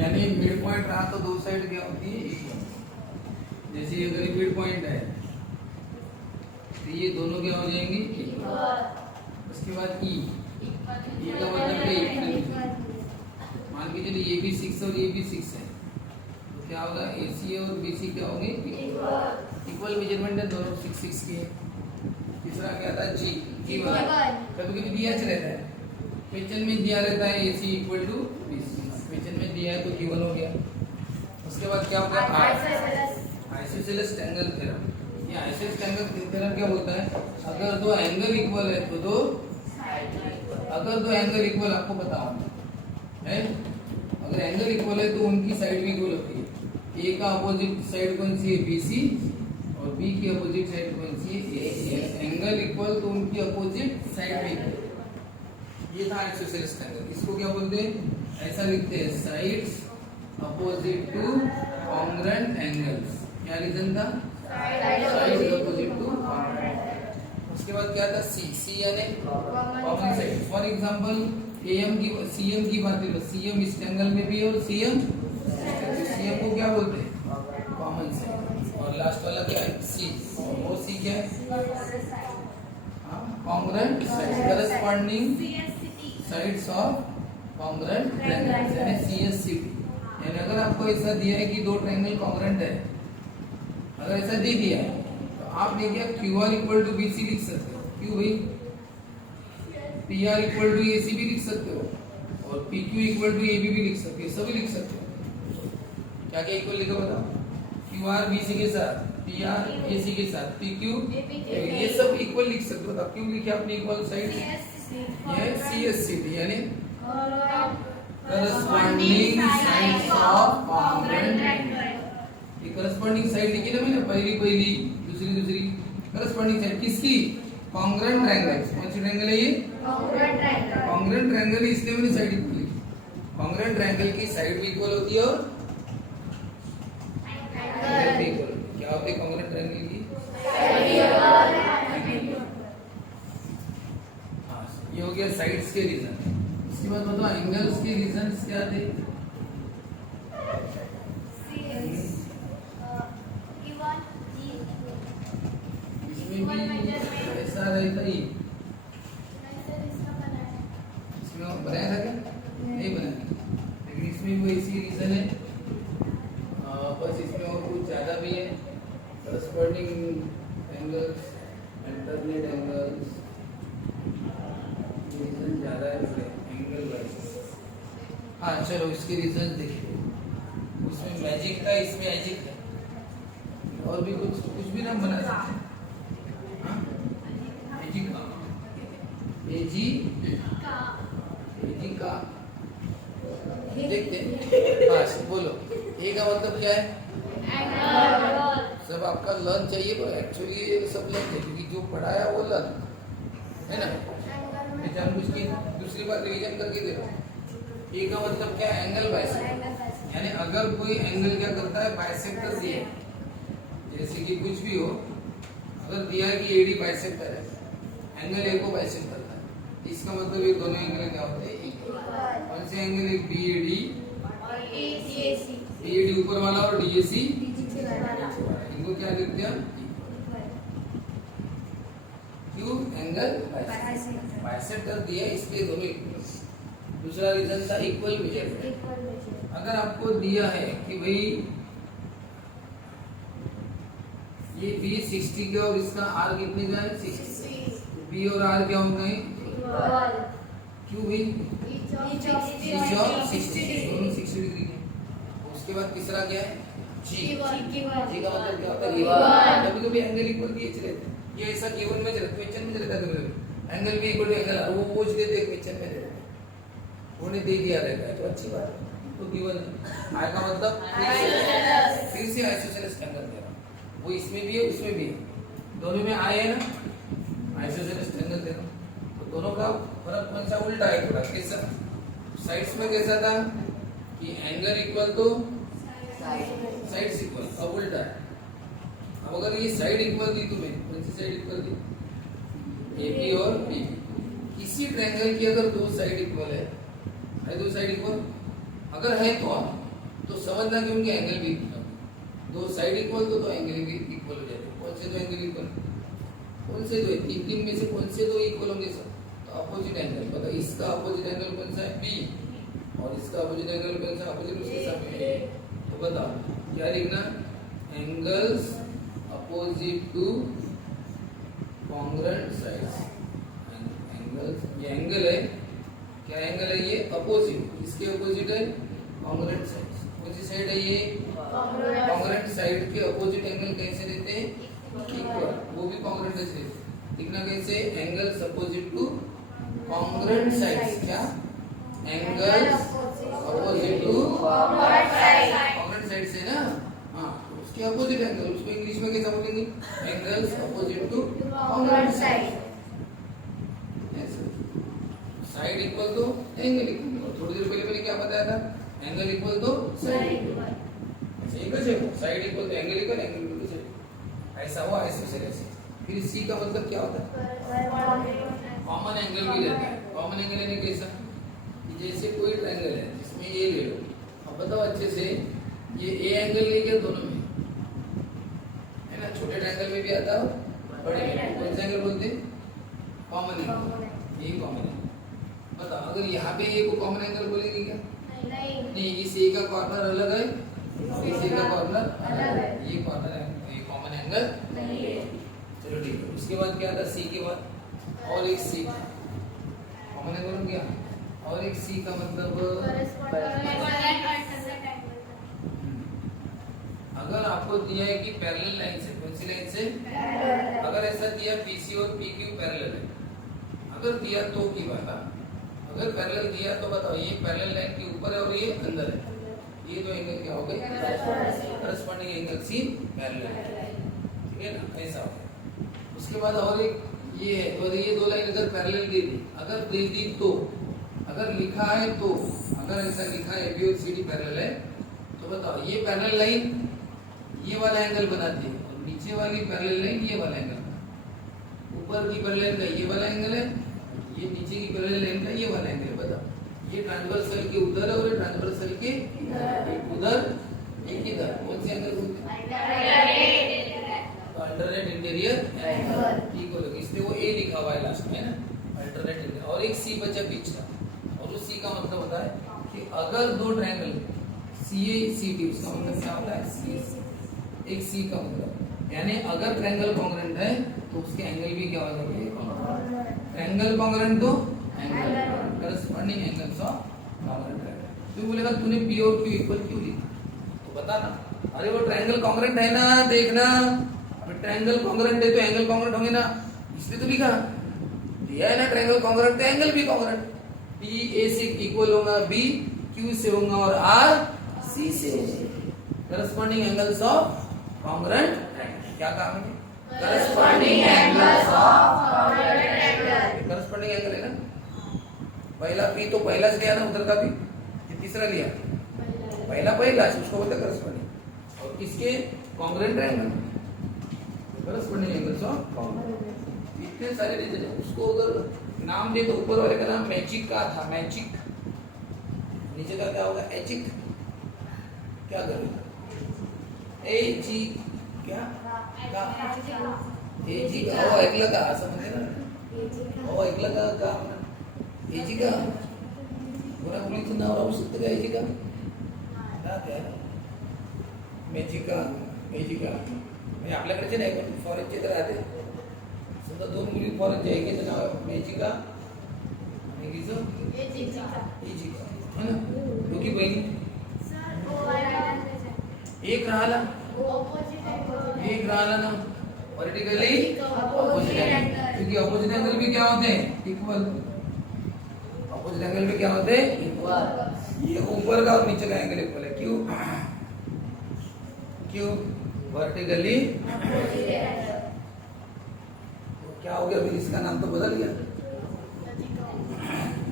यानी mid point रहा तो दो साइड क्या होती है इक्वल। जैसे अगर ये मिड पॉइंट है तो ये दोनों क्या हो जाएंगे इक्वल। उसके बाद ई का मतलब क्या इक्वल। मान के चलिए ये भी 6 और ये भी 6 है तो क्या होगा AC और BC क्या होंगे इक्वल मेजरमेंट है दोनों 6 6 के। तीसरा क्या था G वाला कभी कभी दिया रहता है क्वेश्चन में दिया रहता है AC equal to BC question में दिया है तो गिवन हो गया। उसके बाद क्या होगा आइसोसेलेस ट्रायंगल थ्योरम। ये आइसोसेलेस ट्रायंगल थ्योरम क्या बोलता है अगर दो एंगल इक्वल है तो अगर दो एंगल इक्वल आपको पता है अगर एंगल इक्वल है तो उनकी साइड भी इक्वल होती है। ए का अपोजिट साइड कौन सी है BC और B की अपोजिट साइड कौन सी है AC। एंगल इक्वल तो उनकी अपोजिट साइड भी इक्वल। ये था आइसोसेलेस ट्रायंगल। इसको क्या बोलते हैं ऐसा लिखते हैं sides opposite to congruent angles. क्या रीजन था साइड्स अपोजिट टू कॉन्ग्रुएंट। उसके बाद क्या था C यानी common side. For example AM की CM की बात करो CM इस ट्रायंगल में भी है और CM को क्या बोलते हैं कॉमन साइड। और लास्ट वाला क्या है C और वो C क्या है congruent side corresponding sides of congruent triangle यानी CSCT। यानी अगर आपको ऐसा दिया है कि दो ट्रायंगल कॉन्ग्रुएंट है अगर ऐसा दे दिया है तो आपने क्या QR इक्वल टू BC लिख सकते हो। क्यों भाई PR इक्वल टू AC भी लिख सकते हो और PQ इक्वल टू AB भी लिख सकते हो सभी लिख सकते हो। क्या क्या इक्वल लिखा बताओ QR BC के साथ PR AC के साथ PQ ये सब इक्वल लिख सकते हो। तब क्यों लिखे आपने इक्वल साइड ये CSCT यानी corresponding sides of congruent triangle. ये करस्पॉन्डिंग साइड लिखी ना मैंने पहली दूसरी करस्पॉन्डिंग साइड किसकी कॉन्ग्रुएंट ट्रायंगल। कौन सी ट्रायंगल है ये कॉन्ग्रुएंट ट्रायंगल है इसलिए मैंने साइड इक्वल लिखी। कॉन्ग्रुएंट ट्रायंगल की साइड भी इक्वल होती है और एंगल भी इक्वल। क्या होती है कॉन्ग्रुएंट ट्रायंगल की ये हो गया साइड्स के रीजन। इसके बाद बताओ एंगल्स के रीजंस क्या थे ऐसा रहता ही इसमें बनाया था क्या नहीं बनाया लेकिन इसमें कोई ऐसी रीजन है बस इसमें और कुछ ज्यादा भी है corresponding angles alternate angles reason ज्यादा है एंगल वाइज। हाँ चलो इसके रीजन देखिए उसमें मैजिक था इसमें एजिक है और भी कुछ भी ना बना सकते एजी का देखते हाँ बोलो ए का मतलब क्या है सब आपका लर्न चाहिए पर एक्चुअली ये सब लर्न चाहिए क्योंकि जो पढ़ाया वो लर्न है ना। हम उसकी दूसरी बार रिवीजन करके देखो। ए का मतलब क्या है एंगल बाइसेक्टर यानी अगर कोई एंगल क्या करता है बाइसेक्टर दिए जैसे कि कुछ भी हो अगर दिया है कि AD बाइसेक्टर है एंगल A को बाइसेक्ट करता है इसका मतलब ये दोनों एंगल क्या होते हैं इक्वल। कौन से एंगल है BAD ऊपर वाला और DAC इनको क्या लिखते हैं क्यों एंगल बाइसेक्टर दिया इसलिए दोनों इक्वल। दूसरा रीजन था इक्वल मेजरमेंट। अगर आपको दिया है कि भाई ये B 60 का और इसका R कितने का है 60 B और R क्या होंगे क्यों भाई दोनों 60 डिग्री के। उसके बाद तीसरा क्या है G का मतलब क्या होता है कभी कभी एंगल इक्वल भी रहते हैं ये ऐसा गिवन में क्वेश्चन में रहता है एंगल भी इक्वल टू एंगल वो पूछ देते हैं क्वेश्चन में रहता है उन्हें दे दिया रहता है तो अच्छी बात है तो गिवन I का मतलब फिर से आइसोसेलेस ट्रायंगल दे रहा हूं वो इसमें भी है उसमें भी है दोनों में I है ना आइसोसेलेस ट्रायंगल दे रहा हूं तो दोनों का फर्क कौन सा उल्टा है थोड़ा कैसा साइड्स में कैसा था कि एंगल इक्वल तो साइड्स इक्वल अब उल्टा है। अब अगर ये साइड इक्वल दी तुम्हें कौन सी साइड इक्वल दी AP और BB किसी ट्रायंगल की अगर दो साइड इक्वल है दो साइड इक्वल अगर है तो तो समझना कि उनके एंगल भी दो साइड इक्वल तो एंगल भी इक्वल हो जाते। कौन से दो एंगल इक्वल? कौन से दो? तीन में से कौन से दो इक्वल होंगे सर? तो अपोजिट एंगल बताओ। इसका अपोजिट एंगल कौन सा है? बी। और इसका अपोजिट एंगल कौन सा? अपोजिट उसके साथ में ए। तो बताओ क्या लिखना? Angles opposite to congruent sides. Angles, ये एंगल है, क्या एंगल है ये? अपोजिट। इसके अपोजिट है कॉन्ग्रुएंट साइड्स। कौन सी साइड है ये? कॉन्ग्रुएंट साइड के अपोजिट एंगल कैसे देते हैं? इक्वल। वो भी कॉन्ग्रुएंट से लिखना कैसे? Angles opposite to congruent sides. क्या? Angles opposite to congruent sides है ना? हाँ, उसके अपोजिट एंगल, उसको इंग्लिश में कैसा बोलेंगे? Angles opposite to congruent side. Side equal तो एंगल इक्वल। थोड़ी देर पहले मैंने क्या बताया था? एंगल इक्वल तो साइड इक्वल। सही कैसे? साइड इक्वल तो एंगल इक्वल, एंगल इक्वल तो साइड। ऐसा हुआ, ऐसे से ऐसे। फिर सी का मतलब क्या होता है? कॉमन एंगल भी रहता है। कॉमन एंगल यानी कैसा? जैसे कोई ट्रायंगल है जिसमें ए ले लो। अब बताओ अच्छे से, ये ए एंगल ले गया दोनों में, है ना? छोटे ट्रायंगल में भी आता है, बड़े में। कौन सा एंगल बोलते हैं? Common angle. यही कॉमन एंगल। बताओ अगर यहाँ पे ए को कॉमन एंगल बोलेंगे क्या? नहीं। इस ए का कॉर्नर अलग है, इस ए का कॉर्नर अलग है। ये कॉर्नर है, ये कॉमन एंगल नहीं है। चलो ठीक है। उसके बाद क्या था? सी के बाद और एक सी कॉमन एंगल हो गया। और एक सी का मतलब अगर आपको दिया है कि पैरेलल लाइन से, कौन सी लाइन से? अगर ऐसा दिया पीसी और पीक्यू पैरेलल है, अगर दिया तो की बात। अगर पैरेलल दिया तो बताओ ये पैरेलल लाइन के ऊपर है और ये अंदर है, ये दो एंगल क्या हो गए? Corresponding angle C parallel. ठीक है ना? ऐसा हो। उसके बाद और एक ये है, तो ये दो लाइन अगर पैरेलल दे दी, अगर दे दी तो, अगर लिखा है तो, अगर ऐसा लिखा है बी और सी डी पैरेलल है, तो बताओ ये पैरेलल लाइन ये वाला एंगल बनाती है और नीचे वाली पैरेलल लाइन ये वाला एंगल। ऊपर की पैरेलल का ये वाला एंगल है, ये नीचे की पैरेलल लाइन का ये वाला एंगल। बताओ ये ट्रांसवर्सल के उधर है और ये ट्रांसवर्सल के उधर, एक इधर। कौन से एंगल बोलते हैं? Alternate interior angle. ठीक हो, इसलिए वो ए लिखा हुआ है लास्ट में, है ना? Alternate interior. और एक सी बचा बीच का, और उस सी का मतलब होता है कि अगर दो ट्रायंगल सी ए सी डी, उसका मतलब क्या होता है? सी। एक सी का मतलब यानी अगर ट्रायंगल कॉन्ग्रुएंट है तो उसके एंगल भी क्या हो जाएंगे? ट्रायंगल कॉन्ग्रुएंट तो angle corresponding angles of congruent triangle. तू बोलेगा तूने पी और क्यू इक्वल क्यों लिखा? तो बता ना। अरे वो ट्रायंगल कॉन्ग्रुएंट है ना, देखना। अब ट्रायंगल कॉन्ग्रुएंट है तो एंगल कॉन्ग्रुएंट होंगे ना, इसलिए तो लिखा। दिया है ना ट्रायंगल कॉन्ग्रुएंट तो एंगल भी कॉन्ग्रुएंट। पी ए से इक्वल होगा बी क्यू से होगा और आर सी से होगा। Corresponding angles of congruent triangle. क्या काम है? Corresponding angles of congruent triangle. Corresponding angle है ना। पहला पी तो पहला से लिया ना, उधर का भी ये तीसरा लिया, पहला उसको बोलते हैं करस्पॉन्डिंग। और इसके congruent triangle, corresponding angles of congruent. इतने सारे रीजन है। उसको अगर नाम दे तो ऊपर वाले का नाम मैजिक का था, मैजिक। नीचे का क्या होगा? एजिक। क्या करेगा? ए जी क्या ए जी का वो ऐकलं का असं म्हणजे ना, वो ऐकलं का ए जी का कोणा मुलीचं नाव राहू शकतं का? ए जी का क्या मेजिका, मेजिका म्हणजे आपल्याकडचे नाही पण फॉरेनचे तर राहते. समजा दोन मुली फॉरेनचे, एकीचं नाव मेजिका, एकीचं एजिका, है ना? दोघी बहिणी. एक राहिला ना वर्टिकली अपोजिट एंगल, क्योंकि अपोजिट एंगल भी क्या होते हैं? इक्वल। अपोजिट एंगल भी क्या होते हैं? इक्वल। ये ऊपर का और नीचे का एंगल इक्वल है। क्यों? क्यों? Vertically opposite angle. तो क्या हो गया? फिर इसका नाम तो बदल गया,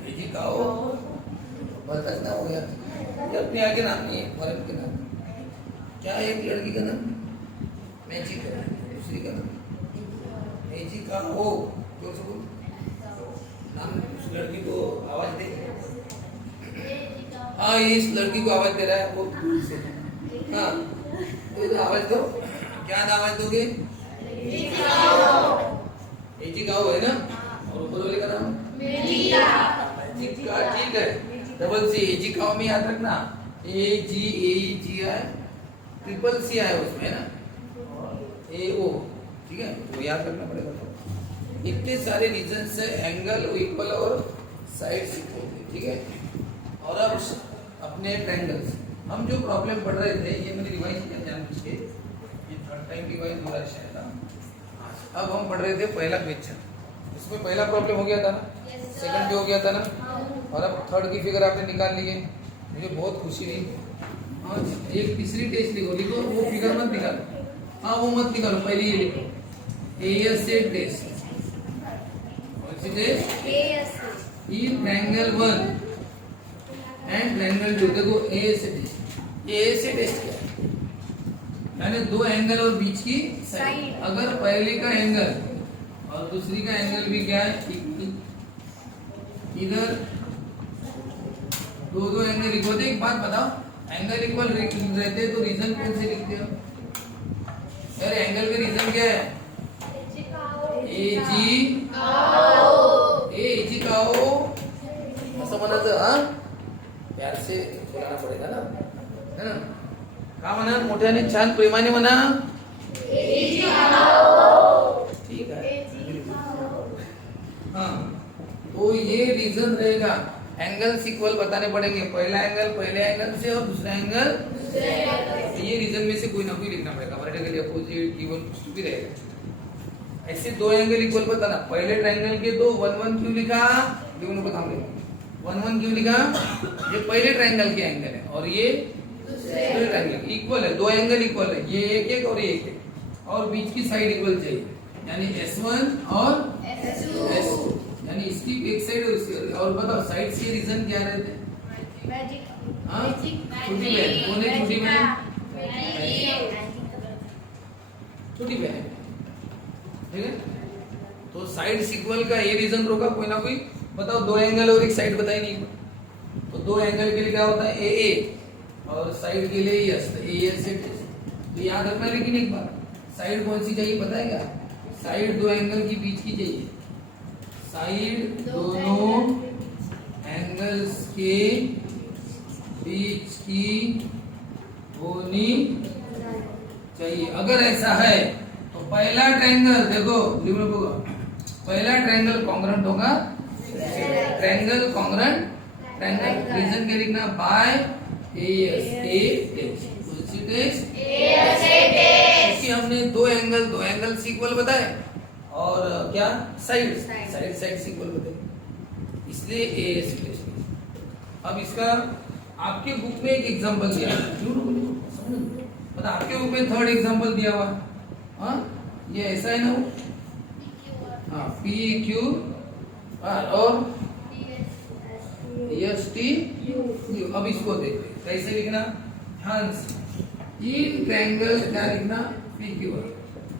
एजिका हो, बदल ना हो गया। अपने आगे नाम नहीं है, फॉरेन के नाम क्या है? एक लड़की का नाम मैजिक है, दूसरी का नाम मैजिका हो। जोर से बोल नाम, उस लड़की को आवाज दे। हाँ इस लड़की को आवाज दे रहा है वो दूर से। हाँ तो आवाज दो, क्या आवाज दोगे? एजी गाओ है ना, और ऊपर वाले का नाम मेलिका, ठीक है। डबल सी एजी गाओ में याद रखना, AGAEGI ट्रिपल सी आया उसमें ना, AO, ठीक है, वो याद रखना पड़ेगा। इतने सारे रीजंस है, एंगल, इक्वल और साइड इक्वल, ठीक है। और अब अपने ट्रायंगल्स, हम जो प्रॉब्लम पढ़ रहे थे ये मैंने रिवाइज किया जानबूझ के, ये थर्ड टाइम रिवाइज हो रहा है शायद। अब हम पढ़ रहे थे पहला क्वेश्चन, इसमें पहला प्रॉब्लम हो गया था ना, सेकंड भी हो गया था ना, और अब थर्ड की फिगर आपने निकाल ली है, मुझे बहुत खुशी हुई। हाँ एक तीसरी टेस्ट लिखो, लिखो वो फिगर मत निकालो, हाँ वो मत निकालो, पहले ये लिखो ASA test, triangle 1 and triangle 2। देखो ASA टेस्ट, ASA टेस्ट क्या है? यानी दो एंगल और बीच की साइड, अगर पहले का एंगल और दूसरी का एंगल भी क्या है, इधर दो एंगल इक्वल होते। एक बात बताओ, एंगल इक्वल रहते तो रीजन कौन से लिखते हो यार? एंगल का रीजन क्या है? AG काओ असं म्हणायचं, हा प्यार से बोलाना पड़ेगा ना, है ना? का म्हणा मोठ्याने छान प्रेमाने म्हणा, ठीक है। हाँ तो ये रीजन रहेगा, एंगल्स इक्वल बताने पड़ेंगे, पहला एंगल पहले एंगल से और दूसरा एंगल, तो ये रीजन में से कोई ना कोई लिखना पड़ेगा, वर्टिकली अपोजिट गिवन कुछ भी रहेगा। ऐसे दो एंगल इक्वल बताना, पहले ट्रायंगल के दो 1 1 क्यों लिखा, दोनों को थाम 1 1 क्यों लिखा? ये पहले ट्रायंगल के एंगल है और ये दूसरे ट्रायंगल इक्वल है, दो एंगल इक्वल है, ये एक एक और ये एक एक, और बीच की साइड इक्वल चाहिए, यानी S1 और S2, यानी इसकी एक साइड और इसकी। और बताओ साइड से रीजन क्या रहते हैं? हाँ छोटी बहन, कौन है छोटी बहन? छोटी बहन, ठीक है। तो साइड इक्वल का ये रीजन रोका कोई ना कोई, बताओ दो एंगल और एक साइड बताई नहीं, तो दो एंगल के लिए क्या होता है AA और साइड के लिए यस, AS से तो याद रखना। लेकिन एक बार साइड कौन सी चाहिए पता है क्या? साइड दो एंगल की बीच की चाहिए, साइड दोनों एंगल्स के बीच की होनी चाहिए। अगर ऐसा है तो पहला ट्रायंगल देखो, पहला ट्रायंगल कॉन्ग्रुएंट होगा, ट्रायंगल कॉन्ग्रुएंट ट्रायंगल, रीजन क्या लिखना? बाय ASA टेस्ट, क्योंकि हमने दो एंगल इक्वल बताए और क्या साइड इक्वल बताए, इसलिए ASA टेस्ट। अब इसका आपके बुक में एक एग्जांपल दिया है, मतलब आपके बुक में थर्ड एग्जांपल दिया हुआ, हाँ ये ऐसा है ना वो, हाँ PQ और ST। अब इसको देखते कैसे लिखना, ध्यान से, इन ट्रायंगल क्या लिखना? PQ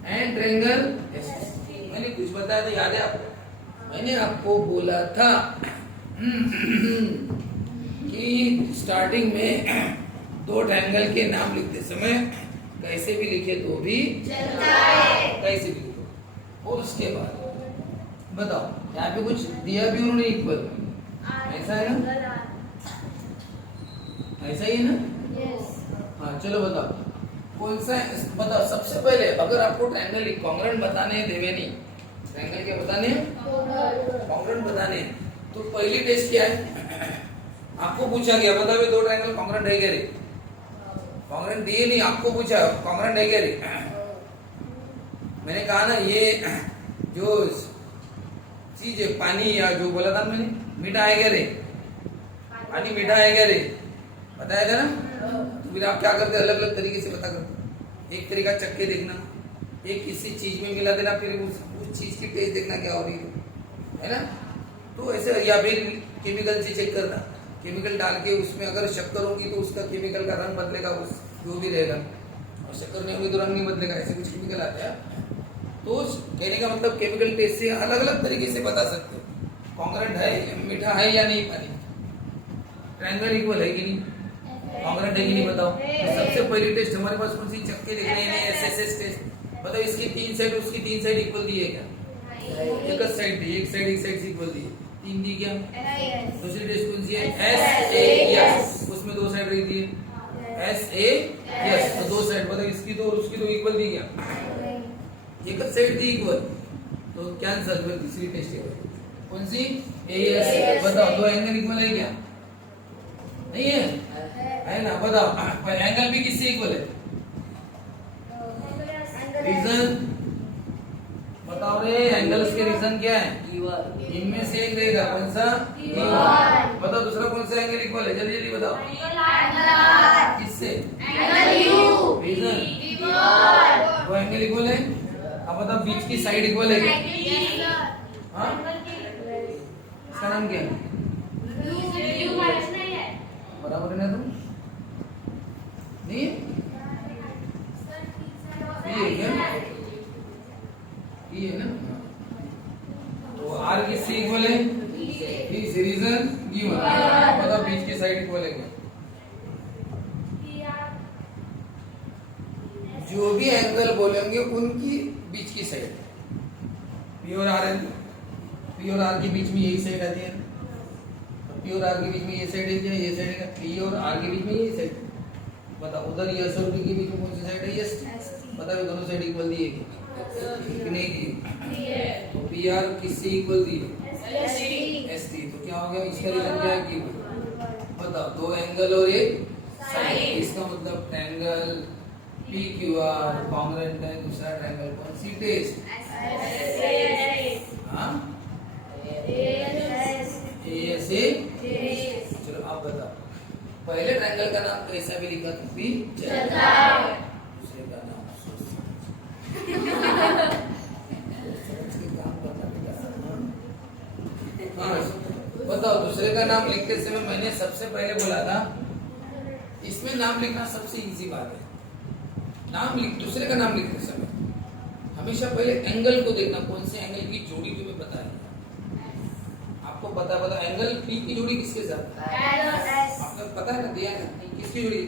and triangle ST। मैंने कुछ बताया था, याद है आपको? मैंने आपको बोला था कि स्टार्टिंग में दो ट्रायंगल के नाम लिखते समय कैसे भी लिखे तो भी चलता है, कैसे भी लिखो। और उसके बाद बताओ यहाँ पे कुछ दिया भी उन्होंने इक्वल, ऐसा है ना, ऐसा ही है ना? हाँ चलो बताओ कौन सा बताओ। सबसे पहले अगर आपको ट्रायंगल कॉन्ग्रुएंट बताने हैं, देवेनी ट्रायंगल क्या बताने हैं? कॉन्ग्रुएंट बताने हैं। तो पहली टेस्ट क्या है? आपको पूछा गया बताओ दो ट्रायंगल कॉन्ग्रुएंट है क्या रे? कॉन्ग्रुएंट दिए नहीं, आपको पूछा कॉन्ग्रुएंट है क्या रे? मैंने कहा ना ये जो चीज है पानी, या जो बोला था मैंने मीठा है क्या रे? पानी मीठा है क्या रे? बताया था ना? तो फिर आप क्या करते? अलग अलग तरीके से पता करते। एक तरीका चक्के देखना, एक किसी चीज में मिला देना, फिर उस चीज की टेस्ट देखना क्या हो रही है ना? तो ऐसे, या फिर केमिकल से चेक करना, केमिकल डाल के उसमें अगर शक्कर होगी तो उसका केमिकल का रंग बदलेगा, उस जो भी रहेगा, और शक्कर नहीं होगी तो रंग नहीं बदलेगा, ऐसे कुछ केमिकल आता है। तो कहने का मतलब केमिकल टेस्ट से अलग अलग तरीके से बता सकते हो कॉन्ग्रुएंट है, मीठा है या नहीं पानी। ट्रायंगल इक्वल है कि नहीं, कॉन्ग्रेंट है कि नहीं बताओ। तो सबसे पहली टेस्ट हमारे पास कौन सी, चक्के लिख रहे हैं एसएसएस टेस्ट। बताओ इसकी 3 साइड उसकी 3 साइड इक्वल दी है क्या, एक साइड दी, एक साइड से इक्वल दी है, 3 दी क्या। दूसरी टेस्ट कौन सी है, एस ए यस, उसमें 2 साइड रही थी एस ए यस, तो 2 साइड। बताओ इसकी तो और उसकी तो इक्वल दी क्या, एक साइड दी इक्वल, तो कैंसिल। फिर तीसरी टेस्ट है कौन सी, ए एस। बताओ 2 एंगल इक्वल है क्या, नहीं है ना। बताओ एंगल भी किससे इक्वल है, रीजन बताओ रे, एंगल्स के रीजन क्या है, इनमें से एक रहेगा कौन सा, बताओ दूसरा कौन सा एंगल इक्वल है, जल्दी जल्दी बताओ, किससे, रीजन, वो एंगल इक्वल है। अब बताओ बीच की साइड इक्वल है क्या, हाँ इसका नाम क्या है, बराबर है ना तुम, नहीं ये है क्या, ये है ना। तो आर किससे इक्वल है, इस रीजन गिवन। बताओ बीच की साइड इक्वल है क्या, जो भी एंगल बोलेंगे उनकी बीच की साइड, पी और आर है, पी और आर के बीच में यही साइड आती है, पी और आर के बीच में ये साइड है क्या, ये साइड है, पी और आर के बीच में ये साइड। बताओ उधर यस और पी के बीच में कौन सी साइड है, यस। बताओ दोनों साइड इक्वल दी है कि नहीं दी, तो पी आर किससे इक्वल दी है, एस टी। तो क्या हो गया, इसका रीजन क्या है कि, बताओ 2 एंगल और एक साइड, इसका मतलब triangle P Q R congruent है। दूसरा ट्रायंगल कौन सी टेस्ट, हाँ चलो आप बताओ, पहले ट्रायंगल का नाम कैसा भी लिखा तुम भी चलता है, दूसरे का नाम हाँ बताओ, दूसरे का नाम लिखते समय मैंने सबसे पहले बोला था, इसमें नाम लिखना सबसे इजी बात है। नाम लिख, दूसरे का नाम लिखते समय हमेशा पहले एंगल को देखना, कौन से एंगल की जोड़ी तुम्हें पता है, आपको पता एंगल पी की जोड़ी किसके साथ, आपको पता है ना, दिया है किसकी जोड़ी,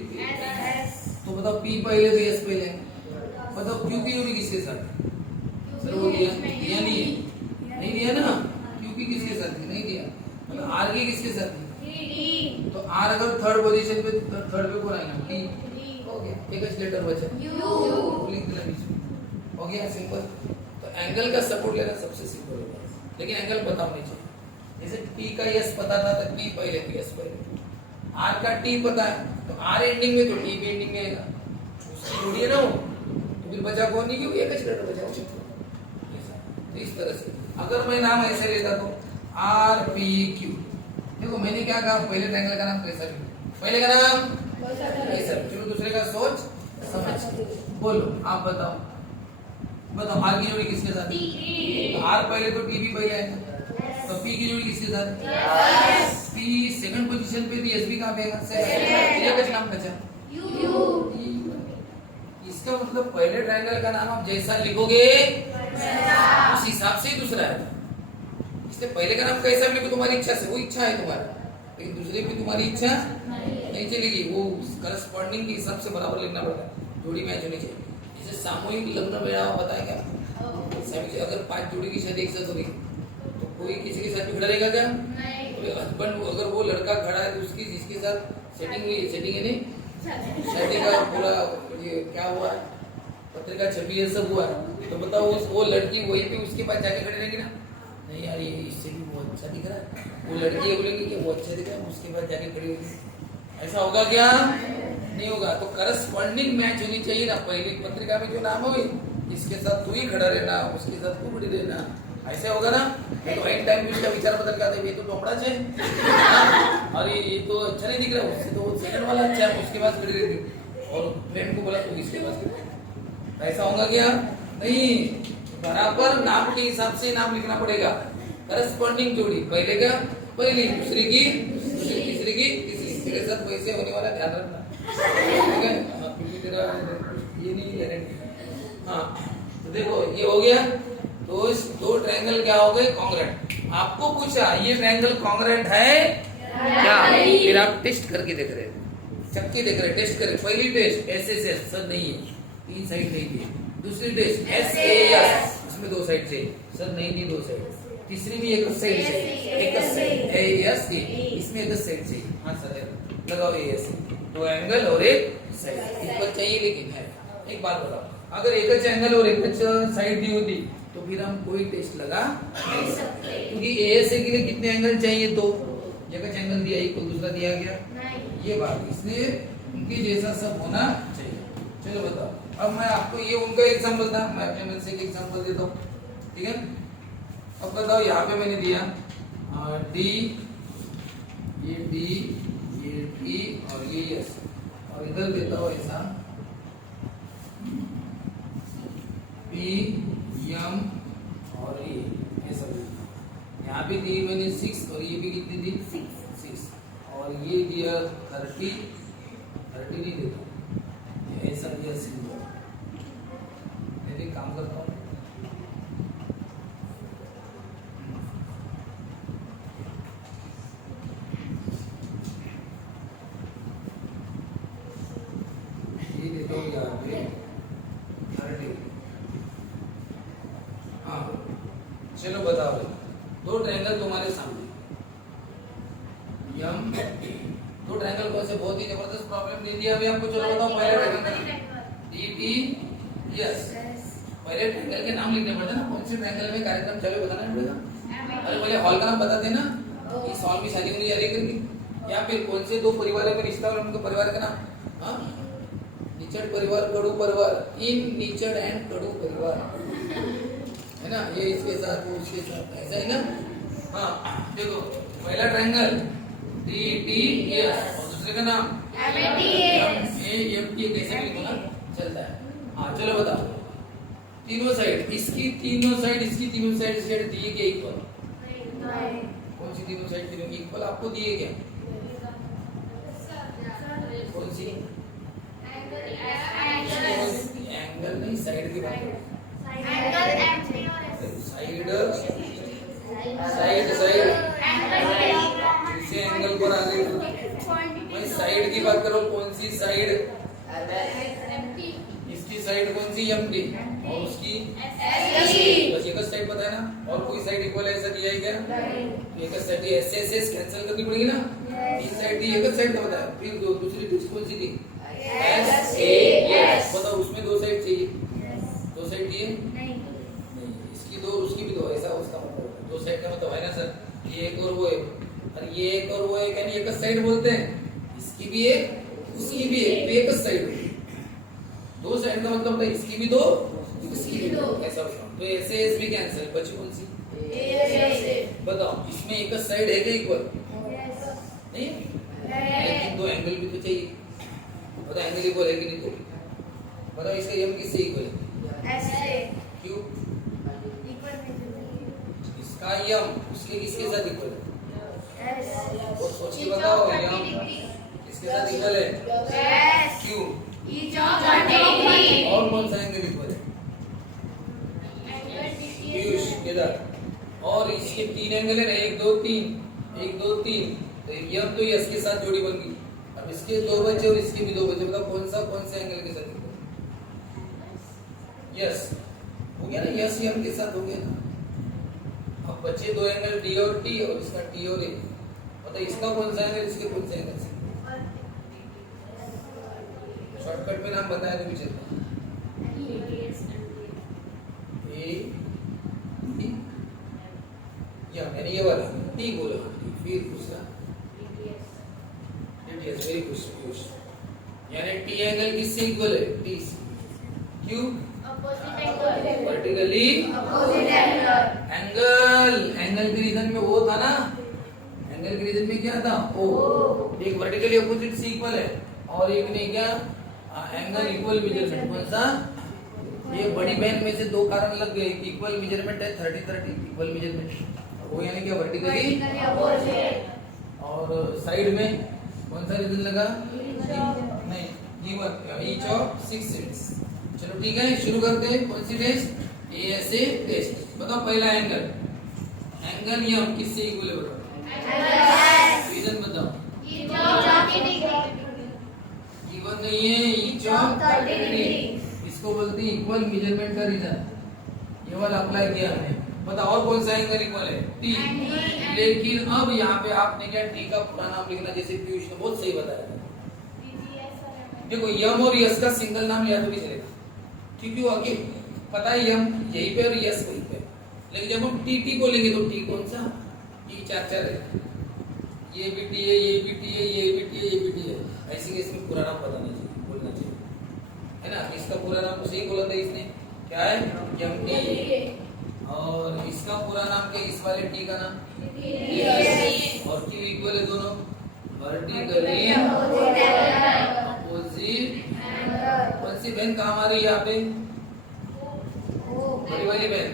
तो बताओ पी पहले तो एस पहले, बताओ क्यू की जोड़ी किसके साथ, सर वो दिया नहीं दिया ना, क्यू की किसके साथ थी, नहीं दिया, मतलब आर की किसके साथ थी, तो आर अगर थर्ड पोजीशन पे, थर्ड पे कौन आएगा, टी, हो गया, एक लेटर बचा लिख देना बीच में, हो गया सिंपल। तो एंगल का सपोर्ट लेना सबसे सिंपल होगा, लेकिन एंगल पता होना चाहिए। जैसे टी का यस पता था तो टी पहले, तो यस पहले, आर का टी पता है तो आर एंडिंग में, तो टी भी एंडिंग में आएगा, उसकी जोड़ी है ना वो, तो फिर बचा कौन नहीं, क्योंकि एक ही लेटर बचा। तो इस तरह से अगर मैं नाम ऐसे लेता तो आर पी क्यू, देखो मैंने क्या कहा, पहले ट्रायंगल का नाम कैसा लिखा, पहले का नाम ऐसा, चलो दूसरे का सोच समझ बोलो, आप बताओ आर की जोड़ी किसके साथ, तो आर पहले तो टी भी पहले आएगा, तो पी की जोड़ी किसके साथ, पी सेकंड पोजीशन पे, एस बी कहां पे आएगा, कुछ नाम बचा, इसका मतलब पहले ट्रायंगल का नाम आप जैसा लिखोगे उस हिसाब से दूसरा है। इसलिए पहले का नाम कैसा भी लिखो तुम्हारी इच्छा से, वो इच्छा है तुम्हारी, लेकिन दूसरे पे तुम्हारी इच्छा नहीं चलेगी, वो करस्पॉन्डिंग के हिसाब से बराबर लिखना पड़ेगा, जोड़ी मैच होनी चाहिए। जैसे सामूहिक लग्न मेला बताया क्या, अगर 5 जोड़ी की शादी एक साथ हो रही तो कोई किसी के साथ भी खड़ा रहेगा क्या, हस्बैंड अगर वो लड़का खड़ा है तो उसकी जिसके साथ सेटिंग हुई, सेटिंग है नहीं, शादी का पूरा ये क्या हुआ, पत्रिका छपी है, सब हुआ, तो बताओ वो लड़की वही पे उसके पास जाके खड़े रहेगी ना, नहीं यार ये इससे भी बहुत अच्छा दिख रहा है, वो लड़की बोलेगी कि वो अच्छा दिख रहा है, उसके पास जाके खड़ी होगी, ऐसा होगा क्या, नहीं होगा। तो करस्पॉन्डिंग मैच होनी चाहिए ना, पहली पत्रिका में जो नाम हो इसके साथ तू ही खड़ा रहना, उसके साथ तू खड़ी रहना, ऐसे होगा ना। तो एंड टाइम में उसका विचार बदल के आता है, ये तो टोपड़ा है, अरे ये तो अच्छा नहीं दिख रहा, उससे तो सेकंड वाला अच्छा है, उसके पास खड़ी रहती, और फ्रेंड को बोला तो इसके पास, ऐसा होगा क्या, नहीं। बराबर नाम के हिसाब से नाम लिखना पड़ेगा, करस्पॉन्डिंग जोड़ी, पहले का पहली, दूसरी की दूसरी, तीसरी की तीसरी, तेरे साथ वैसे होने वाला ध्यान रखना, ठीक है, क्योंकि तेरा ये नहीं गारंटी। हाँ तो देखो ये हो गया, तो इस 2 ट्रायंगल क्या हो गए, कॉन्ग्रुएंट। आपको पूछा ये ट्रायंगल कॉन्ग्रुएंट है क्या? फिर आप टेस्ट करके देख रहे हैं, चक्के देख रहे हैं, टेस्ट करें। पहली test S S S, sir नहीं है, 3 साइड नहीं थी। दूसरी टेस्ट एस ए एस, इसमें 2 साइड से, सर नहीं थी 2 साइड। तीसरी में एक साइड से, एक साइड ए एस ए, इसमें एक साइड से। हाँ सर लगाओ ए एस, 2 एंगल और एक साइड इक्वल चाहिए, लेकिन है। एक बात बताओ, अगर एक एंगल और एक साइड दी होती तो फिर हम कोई टेस्ट लगा नहीं सकते, क्योंकि ए एस ए के लिए कितने एंगल चाहिए? 2। एक एंगल दिया इक्वल, दूसरा दिया गया नहीं। ये बात, इसलिए उनके जैसा सब होना चाहिए। चलो बताओ, अब मैं आपको ये उनका एग्जांपल था, मैं अपने मन से एक एग्जांपल देता हूँ, ठीक है? अब बताओ, यहाँ पे मैंने दिया डी, ये डी, ये टी और ये एस, और इधर देता हूँ ऐसा पी एम और ये सब। यहाँ पे दी मैंने 6 और ये भी कितनी दी? 6 और ये दिया 30 नहीं देता, ऐसा दिया सिंगल। मैं भी काम करता हूँ, ये देता हूँ यहाँ पे 30। हाँ चलो बताओ, 2 ट्रायंगल तुम्हारे सामने, यम 2 ट्रायंगल कौन से? बहुत ही जबरदस्त प्रॉब्लम दे दिया अभी आपको। चलो बताओ, पहले ट्रायंगल डी टी यस, पहले ट्रायंगल के नाम लिखने पड़ते ना, कौन से ट्रायंगल में कार्यक्रम चले बताना पड़ेगा। अरे पहले हॉल का नाम बता देना, इस हॉल में शादी होने जा रही है, या फिर कौन से 2 परिवारों में रिश्ता और उनके परिवार का नाम। हाँ, निचड़ परिवार, कड़ू परिवार, इन निचड़ एंड कड़ू परिवार, है ना? ये इसके साथ, वो उसके साथ, ऐसा है ना? हाँ देखो, पहला ट्रायंगल डी टी एस और दूसरे का नाम एम टी, कैसे भी लिखो ना चलता है। हाँ चलो बताओ, तीनों साइड, इसकी तीनों साइड, इसकी तीनों साइड दिए क्या इक्वल? कौन सी तीनों साइड तीनों इक्वल आपको दिए क्या? कौन सी? एंगल नहीं, साइड की बात करो। साइड इसे एंगल पर आ गई, मैं साइड की बात करो। कौन सी साइड? इसकी साइड कौन सी? एम्प्टी, और उसकी बस एक साइड पता है ना, और कोई साइड इक्वल ऐसा दिया है क्या? एक side S S S cancel करनी पड़ेगी ना, तीन साइड दी, एक साइड का बताया। फिर दूसरी टेस्ट कौन सी थी? एस ए एस, बताओ उसमें 2 साइड चाहिए, 2 साइड दिए नहीं, इसकी 2 उसकी भी 2, ऐसा उसका मतलब 2 साइड का मतलब है ना सर, ये एक और वो एक, और ये एक और वो एक, यानी एक साइड बोलते हैं। इसकी भी एक, उसकी भी एक, तो एक साइड। 2 साइड का मतलब है इसकी भी 2, उसकी भी 2, ऐसा होता है। तो ऐसे एस भी कैंसिल, बची कौन सी? बताओ, इसमें एक साइड है क्या इक्वल? नहीं, लेकिन 2 एंगल भी तो चाहिए। बताओ एंगल इक्वल है कि नहीं? तो बताओ इसका एम किससे इक्वल है? क्यों? इसका यम उसके किसके साथ इक्वल है? और सोच के बताओ, यम किसके साथ इक्वल है? क्यों? और कौन सा एंगल इक्वल है? पीयूष इधर, और इसके 3 एंगल है ना, 1 2 3, 1 2 3, तो यम तो यस के साथ जोड़ी बन गई। अब इसके 2 बचे और इसके भी 2 बचे, बताओ कौन से एंगल के साथ इक्वल? यस हो गया ना, यस यम के साथ हो गया ना। अब बचे 2 एंगल डी और टी, और इसका टी और ए, बताओ इसका कौन सा एंगल, इसके कौन से एंगल से? शॉर्टकट में नाम बताया तो भी चलता। ए टी, यानी ये वाला टी बोलो, फिर दूसरा यस, वेरी गुड। यानी टी एंगल किससे इक्वल है? टी से। क्यों? वर्टिकली अपोजिट एंगल के रीजन में वो था ना, एंगल के रीजन में क्या था? ओ। एक वर्टिकली अपोजिट से इक्वल है, और एक ने क्या? Angle equal measurement. कौन सा? ये बड़ी बहन में से 2 कारण लग गए, इक्वल मेजरमेंट है 30-30 इक्वल मेजरमेंट, वो यानी क्या? Vertically opposite. और साइड में कौन सा रीजन लगा? नहीं, गिवन ईच ऑफ 6 सेंट्स। चलो ठीक है, शुरू करते हैं। कौन सी test? A S A test. बताओ पहला एंगल, एंगल यम किससे इक्वल है? बताओ रीजन बताओ। गिवन नहीं है, ईच ऑफ 30 डिग्री। इसको बोलते हैं इक्वल मेजरमेंट का रीजन। ये वाला अप्लाई किया हमने। बताओ और कौन सा एंगल इक्वल है? टी। लेकिन अब यहाँ पे आपने क्या टी का पूरा नाम लिखना, जैसे पीयूष ने बहुत सही बताया था। देखो यम और यस का सिंगल नाम लिया तो भी चलेगा, ठीक है? आगे पता है यम यहीं पे और यस वहीं पे, लेकिन जब हम टी टी बोलेंगे तो टी कौन सा? टी चार चार है, ये भी टी है, ये भी टी है, ये भी टी है, ये भी टी है। ऐसे केस में पूरा नाम बताना चाहिए, बोलना चाहिए, है ना? इसका पूरा नाम तो सही बोला था इसने, क्या है? M T. और इसका पूरा नाम क्या? इस वाले टी का नाम और क्यू इक्वल है दोनों वर्टिकली अपोजिट। कौन सी बहन कहाँ हमारी यहाँ पे? बड़ी वाली बहन।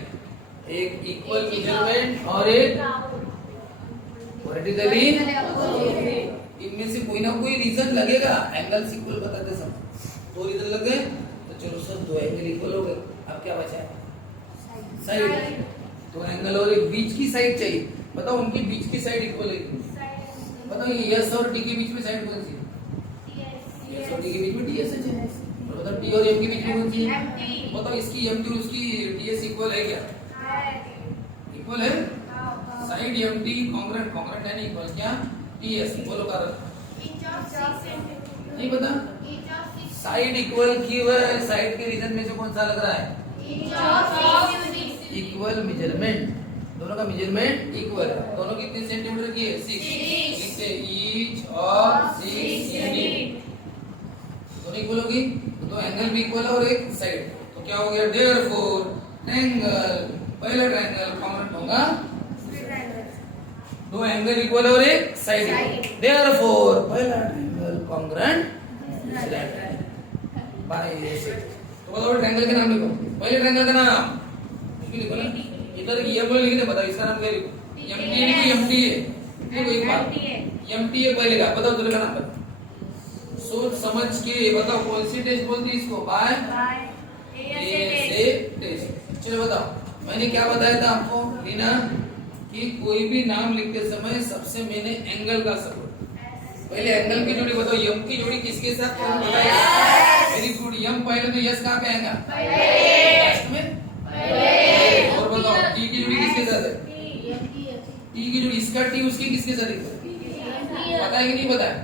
एक इक्वल मेजरमेंट और एक वर्टिकली। इनमें से कोई ना कोई रीजन लगेगा। एंगल्स इक्वल बताते समय दो रीजन लग गए तो चलो सर दो एंगल इक्वल हो गए। अब क्या बचा है? साइड। तो एंगल और एक बीच की साइड चाहिए। बताओ उनकी बीच की साइड इक्वल है? बताओ ये यस और टी के बीच में साइड कौन सी है? यस और टी के बीच में टीएस है। और बताओ टी और एम के बीच में कौन सी है? बताओ इसकी एम की उसकी टीएस इक्वल है क्या? इक्वल है। Side M T congruent, congruent है नहीं इक्वल क्या? टीएस। बोलो कारण नहीं पता? साइड इक्वल की वह साइड के रीजन में से कौन सा लग रहा है? Equal measurement. दोनों का मेजरमेंट इक्वल है। दोनों कितने सेंटीमीटर की है? 6। Each of 6 unit. दोनों इक्वल होगी तो दो एंगल भी इक्वल है और एक साइड, तो क्या हो गया? देयरफॉर ट्रायंगल, पहला ट्रायंगल कांग्रुएंट होगा। दो एंगल इक्वल है और एक साइड, देयरफॉर पहला ट्रायंगल कांग्रुएंट दूसरा ट्रायंगल बाय ऐसे। तो बताओ ट्रायंगल का नाम लिखो। पहले ट्रायंगल का नाम लिखो ना, इधर ये बोल लिखने बताओ इसका नाम क्या लिखो? एमटी लिखो। एमटी है, देखो एक बात, एमटी है पहले का। बताओ दूसरे का नाम बताओ, सोच समझ के बताओ। कौन सी टेस्ट बोलती है इसको? बाय ऐसे टेस्ट। चलो बताओ मैंने क्या बताया था आपको रीना कि कोई भी नाम लिखते समय सबसे मैंने एंगल का सपोर्ट, पहले एंगल की जोड़ी बताओ। यम की जोड़ी किसके साथ बताइए? Very good. यम पहले तो यस कहाँ पे आएगा? लास्ट में। और बताओ टी की जोड़ी किसके साथ है? टी की जोड़ी इसका टी उसकी किसके साथ है? पता है कि नहीं पता है?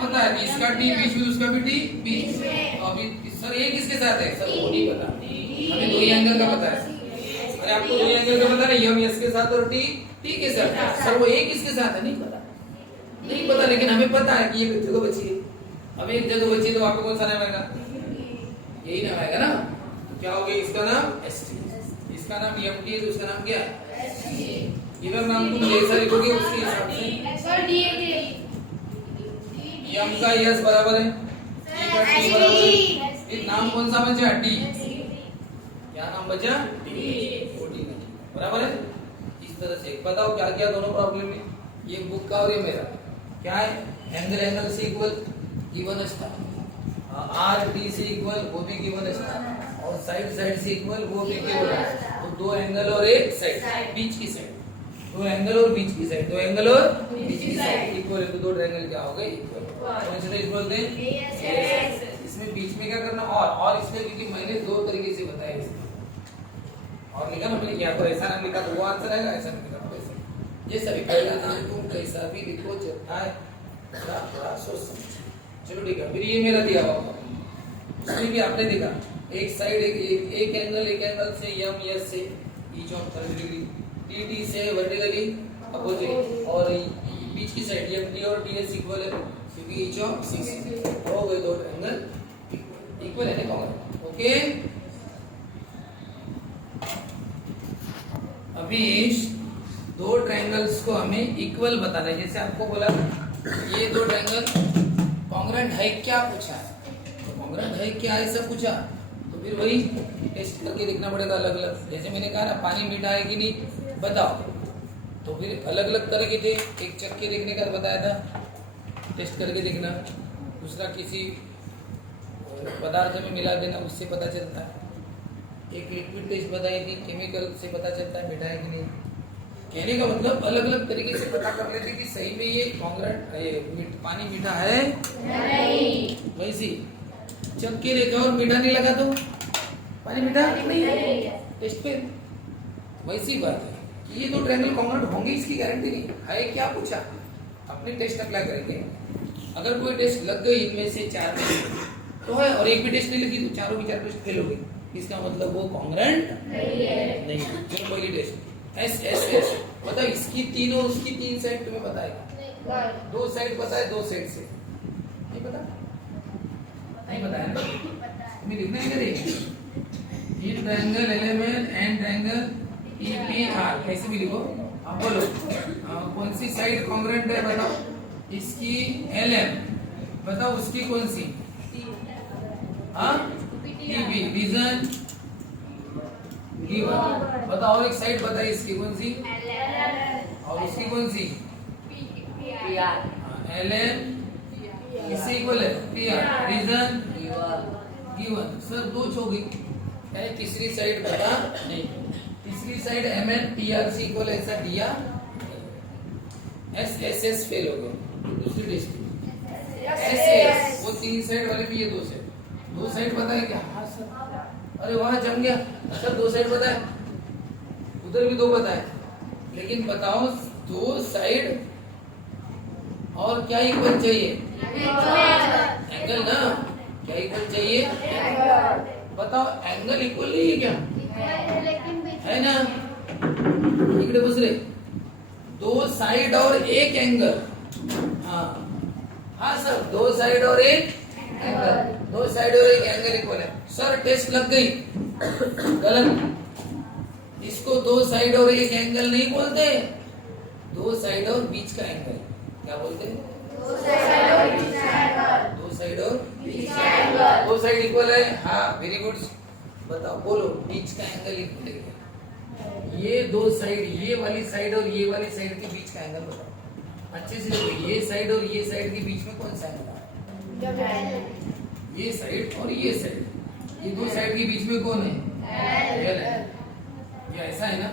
पता है। इसका टी बीच में, उसका भी टी बीच में। अभी सर ये किसके साथ है? सर वो नहीं पता, हमें दो ही एंगल का पता है। अरे आपको दो एंगल का पता नहीं, यम यस के साथ और टी टी के साथ। सर वो एक किसके साथ है? नहीं पता, नहीं पता, लेकिन हमें पता है कि ये जगह बची है। अब एक जगह बची तो आपको कौन सा नाम आएगा? यही नाम आएगा ना। तो क्या हो गया? इसका नाम एसटी, इसका नाम एमटी है, तो उसका नाम क्या है? इधर नाम तुम जैसा लिखोगे उसके हिसाब से। यम का यस बराबर है, टी का टी बराबर है। ये नाम कौन सा बचा? टी। क्या नाम बचा? टी बराबर है। इस तरह से बताओ क्या क्या दोनों प्रॉब्लम में, ये बुक का और ये मेरा क्या है? एंगल एंगल से इक्वल गिवन था, आर डी से इक्वल वो भी गिवन था, और साइड साइड से इक्वल वो भी गिवन है। तो दो एंगल और एक साइड, बीच की साइड, दो एंगल और बीच की साइड, दो एंगल और बीच की साइड इक्वल है, तो दो ट्रायंगल क्या हो गए? इक्वल। कोइंसिडेंस बोलते हैं। इसमें बीच में क्या करना? और इसलिए क्योंकि मैंने दो तरीके से बताया इसमें, और लिखा ना मैंने, या तो ऐसा नाम लिखा तो वो आंसर आएगा, ऐसा नहीं लिखा तो ऐसा। ये सभी पहला नाम तुम कैसा भी लिखो चलता है, थोड़ा सोच समझ। चलो ठीक है। फिर ये मेरा दिया हुआ उसमें भी आपने देखा एक साइड एक एंगल से यम यस से each of 30 degree, T T से वर्टिकली अपोजिट, और बीच की साइड यम टी और टी एस इक्वल है क्योंकि ईच ऑफ 6 हो गए दो एंगल इक्वल है ना। ओके, अभी दो ट्रायंगल्स को हमें इक्वल बताना है। जैसे आपको बोला ये दो ट्रायंगल कांग्रुएंट है क्या पूछा है, तो कांग्रुएंट है क्या ऐसा पूछा, तो फिर वही टेस्ट करके देखना पड़ेगा अलग अलग। जैसे मैंने कहा ना पानी मीठा है कि नहीं बताओ, तो फिर अलग अलग तरह के थे। एक चख के देखने का बताया था, टेस्ट करके देखना। दूसरा किसी पदार्थ में मिला देना, उससे पता चलता है। एक लिक्विड टेस्ट बताई थी, केमिकल से पता चलता है मीठा है कि नहीं। कहने का मतलब अलग अलग तरीके से पता कर लेते कि सही में ये कॉन्ग्रेंट पानी मीठा है नहीं। वैसी जब के देखा और मीठा नहीं लगा तो पानी मीठा नहीं है। टेस्ट पे वैसी बात है कि ये दो ट्रायंगल कॉन्ग्रेंट होंगे इसकी गारंटी नहीं है। क्या पूछा अपने टेस्ट अप्लाई करेंगे, अगर कोई टेस्ट लग गई इनमें से चार में तो है और एक भी टेस्ट नहीं लगी तो चारों की चार टेस्ट फेल हो गई। इसका मतलब वो कॉन्ग्रेंट नहीं है। जो पहली टेस्ट एस एस एस मतलब इसकी तीन और उसकी तीन साइड तुम्हें बताएगा, दो साइड पता है, दो साइड से नहीं पता, नहीं पता है तुम्हें लिखना है क्या? ये triangle element and triangle PPR कैसे भी लिखो। अब बोलो कौन सी साइड कॉन्ग्रेंट है बताओ। इसकी एलएम बताओ, उसकी कौन सी पीबी रीजन गिवन बताओ। और एक साइड बताइए इसकी कौन सी और उसकी कौन सी एलएम किससे इक्वल है पीआर रीजन गिवन। सर दो हो गई, तीसरी साइड बता नहीं। तीसरी साइड एमएन टीआर से इक्वल ऐसा दिया, एस एस एस फेल हो गया। दूसरी टेस्ट एस एस वो तीन साइड वाले भी, ये दो साइड पता है क्या? हाँ सर, अरे वहां जम गया सर। दो साइड पता है, उधर भी दो पता है, लेकिन बताओ दो साइड और क्या इक्वल चाहिए? एंगल ना, क्या इक्वल चाहिए बताओ। एंगल इक्वल नहीं है क्या? है ना, इकडे बस रे। दो साइड और एक एंगल, हाँ हाँ सर, दो साइड और एक एंगल, दो साइड और एक एंगल इक्वल है। सर टेस्ट लग गई, गलत। इसको दो साइड और एक एंगल नहीं बोलते, दो साइड और बीच का एंगल क्या बोलते हैं? दो साइड और बीच का एंगल। दो साइड और बीच का एंगल, दो साइड इक्वल है। हाँ वेरी गुड, बताओ बोलो बीच का एंगल इक्वल है। ये दो साइड, ये वाली साइड और ये वाली साइड के बीच का एंगल बताओ अच्छे से देखो। ये साइड और ये साइड के बीच में कौन सा एंगल है? ये साइड और ये साइड, ये दो साइड के बीच में कौन है? एल है। ये ऐसा है ना,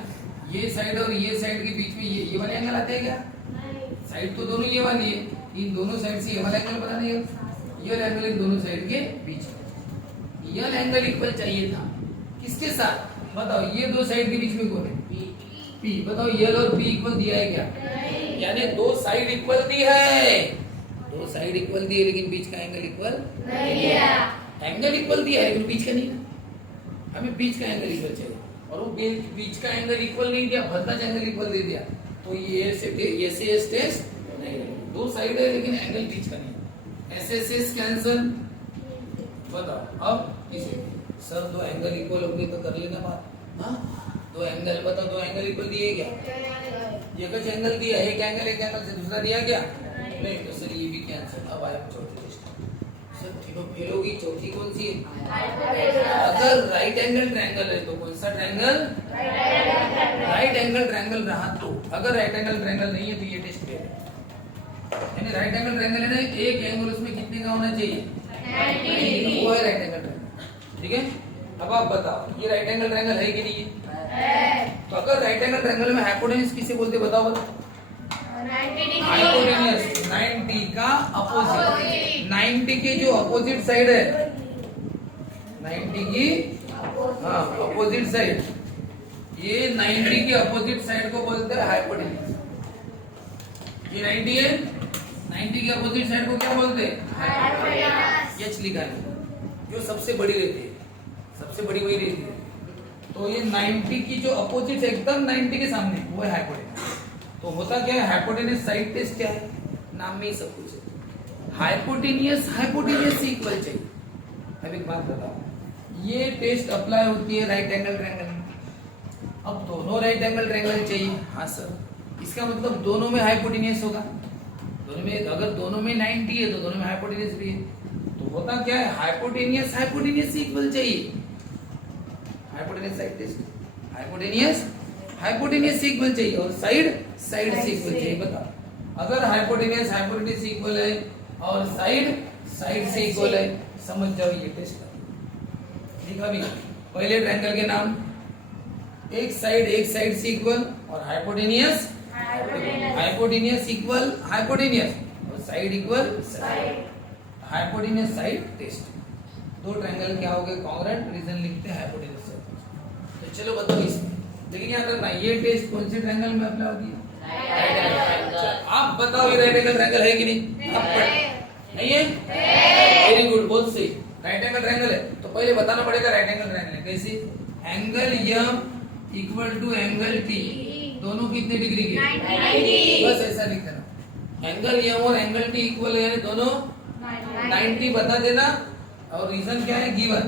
ये साइड और ये साइड के बीच में ये वाले एंगल आते हैं क्या? साइड तो दोनों ये वाली है, इन दोनों साइड से ये वाला एंगल बना नहीं है। ये एंगल इन दोनों साइड के बीच में, ये एंगल इक्वल चाहिए था किसके साथ बताओ? ये दो साइड के बीच में कौन है? पी। बताओ यल और पी इक्वल दिया है क्या? यानी दो साइड इक्वल दी है, दो साइड इक्वल दी है लेकिन बीच का एंगल इक्वल नहीं है। एंगल इक्वल दिया है लेकिन बीच का नहीं है। हमें बीच का एंगल इक्वल चाहिए और वो बीच का एंगल इक्वल नहीं दिया, भद्दा एंगल इक्वल दे दिया तो ये से टेस्ट नहीं। दो साइड है लेकिन एंगल बीच का नहीं। S S S cancel. बताओ अब इसे सर दो एंगल इक्वल हो गए तो कर लेना बात। हाँ दो एंगल बताओ, दो एंगल इक्वल दिए क्या? ये कुछ एंगल दिया, एक एंगल से दूसरा दिया क्या? नहीं तो सर ये भी कैंसिल। अब आया चौथी टेस्ट। सर तीनों फेल होगी, चौथी कौन सी है? अगर राइट एंगल ट्रायंगल है तो कौन सा ट्रायंगल? राइट एंगल ट्रायंगल रहा तो। अगर राइट एंगल ट्रायंगल नहीं है तो ये टेस्ट फेल है। यानी राइट एंगल ट्रायंगल है ना, एक एंगल उसमें कितने का होना चाहिए? 90। वो है राइट एंगल ट्रायंगल। ठीक है, अब आप बताओ ये राइट एंगल ट्रायंगल है कि नहीं है? तो अगर राइट एंगल ट्रायंगल में हाइपोटेन्यूज किसे बोलते बताओ? हाइपोटेन्यूज 90 का अपोजिट। 90 के जो अपोजिट साइड है, 90 की हाँ अपोजिट साइड, ये 90 के अपोजिट साइड को बोलते हैं हाइपोटेन्यूज। ये 90 है, 90 के अपोजिट साइड को क्या बोलते हैं? हाइपोटेन्यूज। एच लिखा है, जो सबसे बड़ी रहती है, सबसे बड़ी वही रहती है। तो ये 90 की जो अपोजिट एकदम 90 के सामने वो है हाइपोटेन्यूज। तो होता क्या है? हाइपोटेन्यूज साइड टेस्ट क्या है? नाम में ही सब कुछ है। हाइपोटेन्यूज से इक्वल चाहिए। अब एक बात बताओ, ये टेस्ट अप्लाई होती है राइट एंगल ट्रायंगल में। अब दोनों राइट एंगल ट्रायंगल चाहिए। हाँ सर, इसका मतलब दोनों में हाइपोटेन्यूज होगा। दोनों में अगर दोनों में 90 है तो दोनों में हाइपोटेन्यूज भी है। तो होता क्या है? हाइपोटेन्यूज से इक्वल चाहिए। हाइपोटेन्यूज साइड टेस्ट, हाइपोटेन्यूज से इक्वल चाहिए और साइड से इक्वल चाहिए। बताओ अगर हाइपोटेन्यूज से इक्वल है और साइड से इक्वल है, समझ जाओ ये टेस्ट। ठीक है, अभी पहले ट्रायंगल के नाम एक साइड से इक्वल और हाइपोटेनियस इक्वल हाइपोटेनियस और side equal side, hypotenuse side test. दो ट्रायंगल क्या हो गए कॉन्ग्रुएंट, रीजन लिखते हैं हाइपोटेनियस। तो चलो बताओ इसमें, लेकिन याद रखना ये टेस्ट कौन से ट्रायंगल में अप्लाई होती है? Right angle. आप बताओ ये राइट एंगल ट्रायंगल है कि नहीं? आप नहीं है? वेरी गुड, बहुत सही। राइट एंगल ट्रायंगल है तो पहले बताना पड़ेगा राइट एंगल ट्रायंगल है कैसे। Angle M equal to angle T, दोनों कितने डिग्री के? 90। बस ऐसा लिख देना। एंगल यम और एंगल टी इक्वल है यानी दोनों 90 बता देना। और रीजन क्या है? गिवन।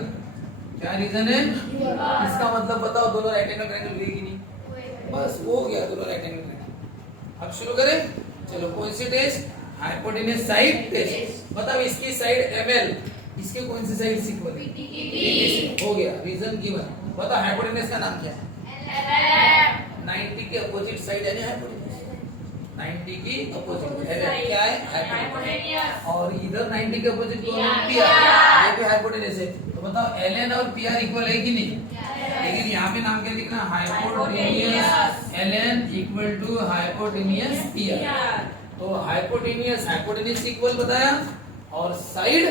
क्या रीजन है? इसका मतलब बताओ दोनों राइट एंगल ट्रायंगल हुए कि नहीं? बस हो गया दोनों राइट एंगल ट्रायंगल। अब शुरू करें, चलो कौन सी टेस्ट? Hypotenuse side test. बताओ इसकी साइड ml, इसके कौन सी साइड इक्वल है? हो गया, रीजन गिवन। बताओ हाइपोटेन्यूज का नाम क्या है? 90 के अपोजिट साइड यानी हाइपोटेन्यूज। 90 की अपोजिट क्या है? हाइपोटेन्यूज। और इधर 90 के अपोजिट कौन है? पीआर, ये भी हाइपोटेन्यूज है। तो बताओ एलएन और पीआर इक्वल है कि नहीं? लेकिन यहाँ पे नाम क्या लिखना? Hypotenuse LN equal to hypotenuse PR. तो हाइपोटेन्यूज इक्वल बताया और साइड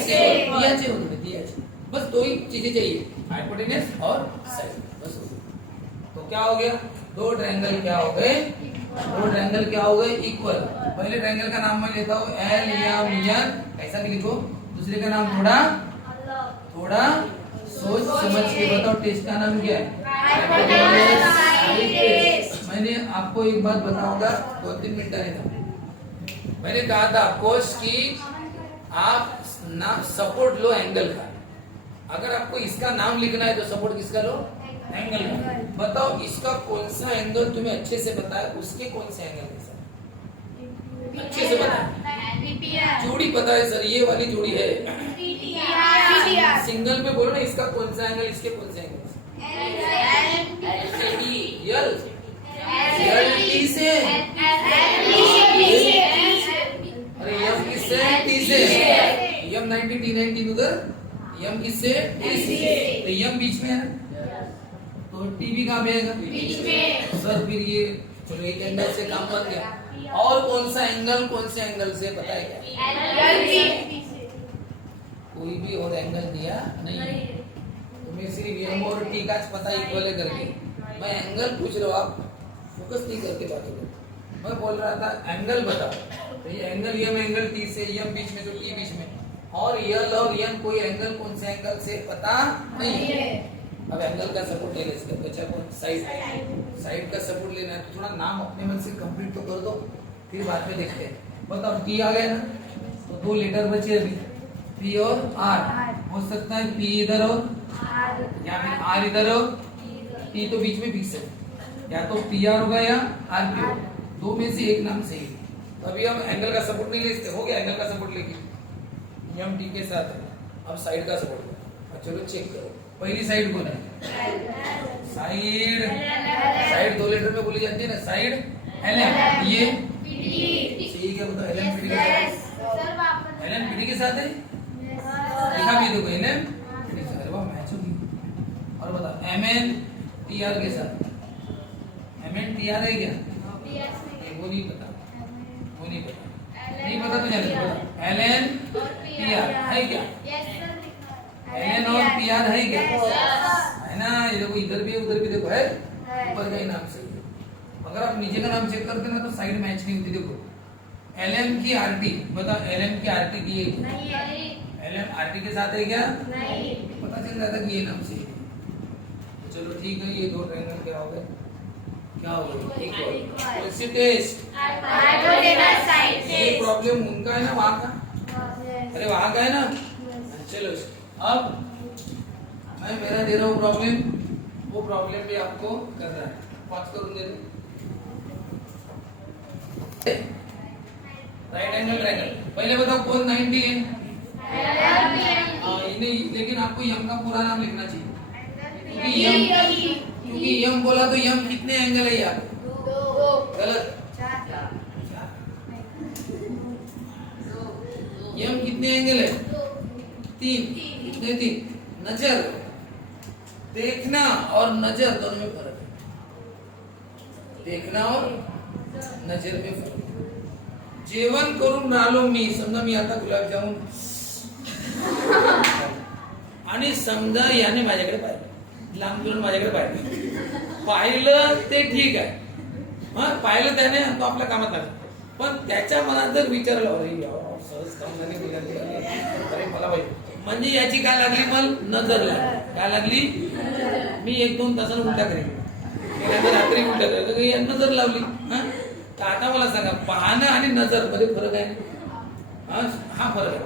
से दिया चाहिए, बस दो ही चीजें चाहिए, हाइपोटेन्यूज और साइड, बस। तो क्या हो गया? दो ट्रायंगल क्या हो गए? इक्वल। पहले ट्रायंगल का नाम मैं लेता हूँ एल एम एन, ऐसा भी लिखो। दूसरे का नाम थोड़ा सोच समझ के बताओ। टेस्ट का नाम क्या है? मैंने आपको एक बात बताऊंगा, 2-3 मिनट नहीं। मैंने कहा था आपको कि आप नाम सपोर्ट लो एंगल का। अगर आपको इसका नाम लिखना है तो सपोर्ट किसका लो? एंगल का। बताओ इसका कौन सा एंगल तुम्हें अच्छे से पता है, उसके कौन से एंगल के साथ अच्छे से पता है? जोड़ी पता है सर, ये वाली जोड़ी है। सिंगल पे बोलो ना, इसका कौन सा एंगल, इसके कौन से एंगल? टी से। अरे यम किससे? टी से। यम 90 टी 90 उधर, यम किससे? टी से। तो यम बीच में है तो टी भी कहाँ पे आएगा? बीच में। सर फिर ये चलो एक एंगल से काम बन गया। और कौन सा एंगल से पता है क्या? कोई भी और एंगल दिया नहीं, तुम्हें सिर्फ यम और टी का पता इक्वल है करके। मैं एंगल पूछ रहा हूँ, आप फोकस नहीं करके बात करो। मैं बोल रहा था एंगल बताओ, तो ये एंगल यम एंगल टी से, यम बीच में तो टी बीच में, और यल और यम कोई एंगल कौन से एंगल से पता नहीं है। अब एंगल का सपोर्ट ले इसका बच्चा को साइड का सपोर्ट लेना है तो थोड़ा नाम अपने मन से कंप्लीट तो कर दो, फिर बाद में देखते हैं। बताओ टी आ गया ना, तो दो लेटर बचे अभी, पी और आर। हो सकता है पी इधर हो या फिर आर इधर हो, टी तो बीच में फिक्स है, या तो पी आर होगा या आर पी हो, दो में से एक नाम सही। तो अभी हम एंगल का सपोर्ट नहीं ले, हो गया एंगल का सपोर्ट लेके यम टी के साथ है। अब साइड का सपोर्ट, चलो चेक करो। पहली साइड कौन है? साइड दो लेटर में बोली जाती है ना, साइड एलएम। ये ठीक है, बताओ एलएम पीडी के साथ, एलएम पीडी के साथ है, लिखा भी देखो एलएम पीडी के साथ। अरे वाह, मैच होगी। और बताओ एमएन टीआर के साथ, एमएन टीआर है क्या? वो नहीं पता, नहीं पता तो जाने। एलएन टीआर है क्या? एलएन और पीआर है क्या? है ना, ये देखो इधर भी है उधर भी देखो है, ऊपर का ही नाम सही है। अगर आप नीचे का नाम चेक करते ना तो साइड मैच नहीं होती। देखो एलएम की आरटी, बताओ एलएम की आरटी की है? एलएम आरटी के साथ है क्या? नहीं। पता चल जाता कि ये नाम सही है। तो चलो ठीक है, ये दो ट्रायंगल क्या हो गए? इक्वल। टेस्ट ये प्रॉब्लम उनका है ना, वहाँ का? अरे वहाँ का है ना। चलो अब मैं मेरा दे रहा हूँ प्रॉब्लम, वो प्रॉब्लम भी आपको करना है। पाँच करूँ दे राइट एंगल ट्रायंगल। पहले बताओ कौन 90 है? लेकिन आपको यम का पूरा नाम लिखना चाहिए, क्योंकि यम बोला तो यम कितने एंगल है यार? गलत। यम कितने एंगल है? 3। कितने? 3 नजर देखना और नजर दोनों में फर्क है। देखना और नजर में फरक आहे. जेवण करून राहिलो मी, समजा मी आता गुलाबजामुन आणि समजा याने माझ्याकडे पाहिलं, लांब करून माझ्याकडे पाहिलं ते ठीक आहे. पाहिलं त्याने, तो आपल्या कामात लागला. पण त्याच्या मनात जर विचारलं अरे सहज कामगारी अरे मला पाहिजे, म्हणजे याची काय लागली, मला नजर लागली. काय लागली? मी 1-2 तासानं उलटा करेन, रात्री उलटा करेन, नजर लावली. तर आता मला सांगा, पाहणं आणि नजर मध्ये फरक आहे. हा फरक है.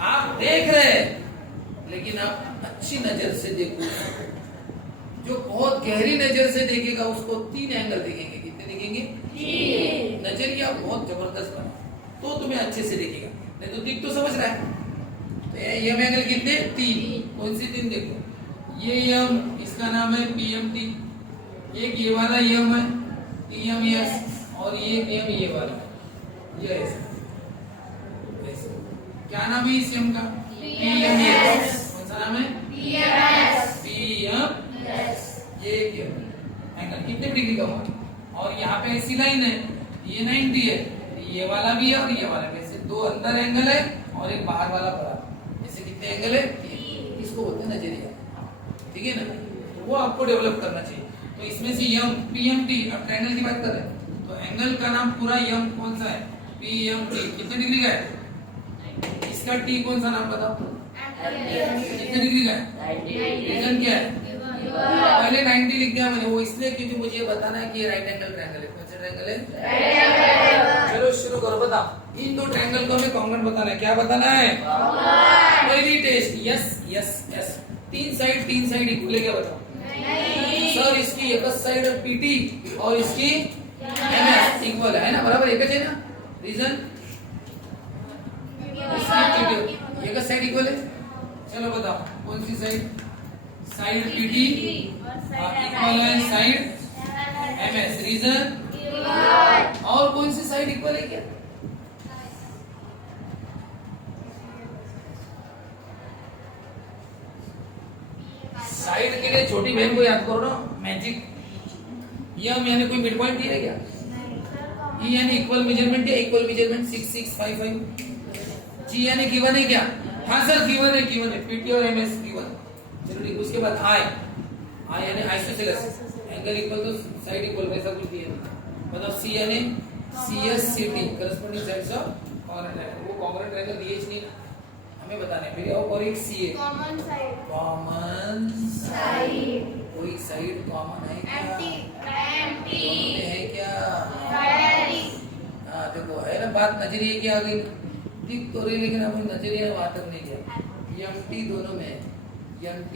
आप देख रहे हैं लेकिन आप अच्छी नजर से देखो. जो बहुत गहरी नजर से देखेगा उसको 3 एंगल देखेंगे. कितने देखेंगे? 3. नजरिया बहुत जबरदस्त बना तो तुम्हें अच्छे से देखेगा, नहीं तो दिख तो समझ रहा है. तो ये एंगल कितने? 3. कौन सी 3 देखो? ये यम, इसका नाम है PMT. एक ये वाला यम है TMS, और ये यम ये वाला ये ऐसे. क्या नाम है इस यम का? PMS. कौन सा नाम है? PMS. ये एंगल कितने डिग्री का हुआ? और यहाँ पे ऐसी लाइन है, ये 90 है, ये वाला भी है और ये वाला भी. ऐसे 2 अंदर एंगल है और एक बाहर वाला पड़ा. ऐसे कितने एंगल है? इसको बोलते हैं नजरिया. ठीक है ना? तो वो आपको डेवलप करना चाहिए. तो इसमें से यम PMT, अब ट्रायंगल की बात कर रहे हैं तो एंगल का नाम पूरा यम कौन सा है? PMT. कितने डिग्री का है? इसका T कौन सा नाम बताओ? कितने डिग्री का है? रीजन क्या है? पहले 90 लिख दिया मैंने, वो इसलिए क्योंकि मुझे बताना है कि ये राइट एंगल ट्रायंगल है. कौन सा ट्रायंगल है? चलो शुरू करो, बताओ. इन 2 ट्रायंगल को हमें कॉमन बताना है. क्या बताना है? पहली test yes yes yes. 3 side equal है क्या? बताओ. सर इसकी एक साइड PT और इसकी MS इक्वल है ना, बराबर एक है ना. रीजन एक साइड इक्वल है. चलो बताओ कौन सी साइड PT इक्वल है साइड MS. रीजन और कौन सी साइड इक्वल है क्या? साइड के लिए छोटी बहन को याद करो ना, मैजिक. यम यानी कोई मिड पॉइंट दिया है क्या? E यानी इक्वल मेजरमेंट है, इक्वल मेजरमेंट 6 6 5 5. G यानी गिवन है क्या? हाँ सर गिवन है PT और MS गिवन. चलो ठीक. उसके बाद I यानी आइसोसेलेस, एंगल इक्वल तो साइड इक्वल, वैसा कुछ दिया है. मतलब C यानी CSCT, corresponding sides of corner triangle. वो कॉर्नर ट्रायंगल दिए ही नहीं, हमें बताने. फिर और एक C है, कॉमन साइड. कोई साइड कॉमन है क्या? है क्या? हाँ देखो है ना बात. नजरिए की आ गई, दिख तो रही लेकिन हम नजरिया बात तक नहीं किया. MT दोनों में है. MT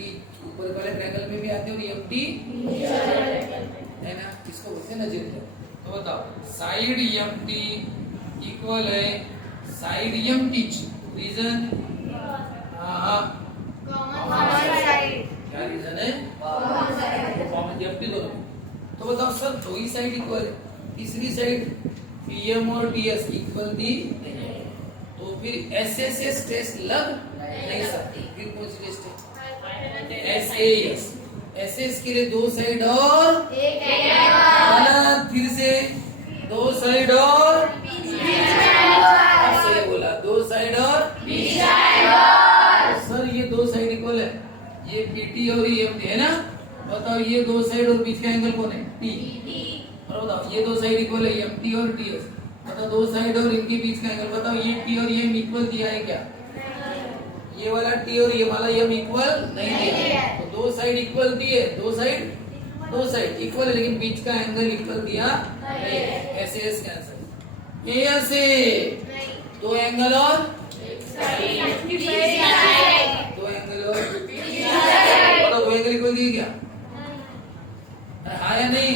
ऊपर वाले ट्रायंगल में भी आते हैं और MT है ना, इसको बोलते हैं नजरिया. तो बताओ साइड MT इक्वल है साइड MT. रीजन क्या रीजन है? कॉमन MT दोनों. तो बताओ सर 2 ही साइड इक्वल है, तीसरी साइड PM और TS इक्वल दी नहीं, तो फिर SSS टेस्ट लग नहीं सकती. फिर कौन सी टेस्ट है? SAS. SS के लिए 2 साइड और गलत. फिर से 2 साइड और सही बोला, 2 साइड और सर ये 2 साइड इक्वल है, ये PT और ये MT है ना. बताओ ये 2 साइड और बीच का एंगल कौन है? T. और बताओ ये 2 साइड इक्वल है MT और TS. बताओ 2 साइड और इनके बीच का एंगल बताओ. ये T और ये इक्वल दिया है क्या? ये वाला T और ये वाला M इक्वल नहीं दिया. तो 2 साइड इक्वल दिए, 2 साइड इक्वल है लेकिन बीच का एंगल इक्वल दिया नहीं. SS cancel. ये से 2 एंगल और 2 एंगल और 2 एंगल इक्वल दिए क्या? हाँ या नहीं?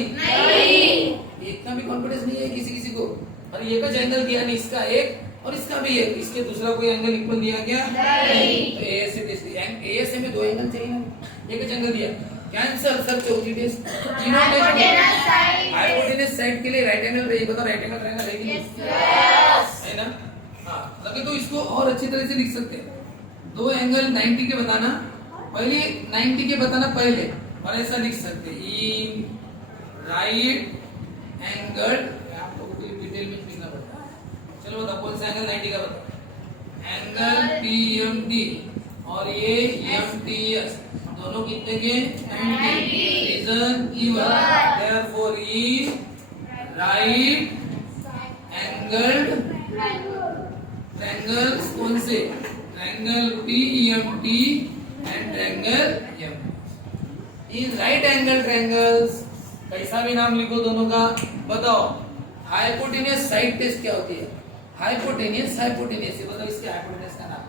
इतना भी कॉन्फिडेंस नहीं है किसी को. और ये का एंगल दिया नहीं, इसका एक और इसका भी एक, इसके दूसरा कोई एंगल इक्वल दिया क्या? नहीं. तो AS में 2 एंगल चाहिए ना, एक एंगल दिया. Cancer sir. चौथी टेस्ट हाइपोटेनस साइड के लिए राइट एंगल रहेगी. बताओ राइट एंगल ट्रायंगल रहेगी है ना. हाँ लगे तो इसको और अच्छी तरह से लिख सकते हैं. 2 एंगल 90 के बताना. पहले 90 के बताना पहले, और ऐसा लिख सकते इन राइट एंगल, आपको डिटेल में लिखना पड़ता है। चलो बताओ कौन सा एंगल 90 का बताओ। एंगल PMT और ये MTS दोनों कितने के? 90। रीजन इवन, देयरफॉर ई राइट एंगल्ड ट्रायंगल्स कौन से? Triangle PMT and triangle M। In right angle triangles, कैसा भी नाम लिखो दोनों का। बताओ हाइपोटेनियस साइड टेस्ट क्या होती है? हाइपोटेनियस हाइपोटेनियस, मतलब इसके हाइपोटेनियस का नाम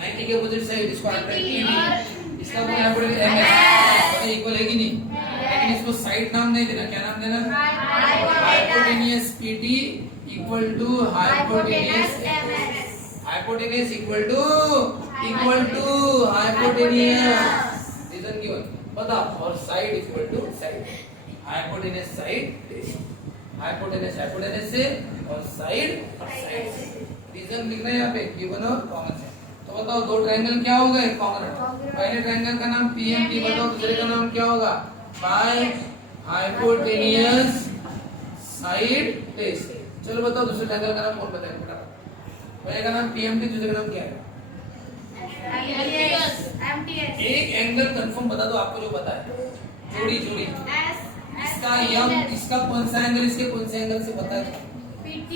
90 के अपोजिट साइड, इसको हाइपोटेनियस, इसका कोई हाइपोटेनियस MS इक्वल है कि नहीं? लेकिन इसको साइड नाम नहीं देना, क्या नाम देना? Hypotenuse PT equal to hypotenuse MS। Hypotenuse equal to hypotenuse, reason given बताओ। और side equal to side, hypotenuse side, hypotenuse से और साइड से। रीजन लिखना है यहाँ पे, गिवन और कॉमन से। तो बताओ दो ट्रायंगल क्या हो गए? कॉन्ग्रुएंट। पहले ट्रायंगल का नाम PMT, बताओ दूसरे का नाम क्या होगा? By hypotenuse side test. चलो बताओ दूसरे ट्रायंगल का नाम कौन बताएगा? पहले का नाम PMT, दूसरे का नाम क्या है? MTS। एक एंगल कंफर्म बता दो आपको जो पता है, जोड़ी इसका यम, इसका कौन सा एंगल इसके कौन से एंगल से पता है? PT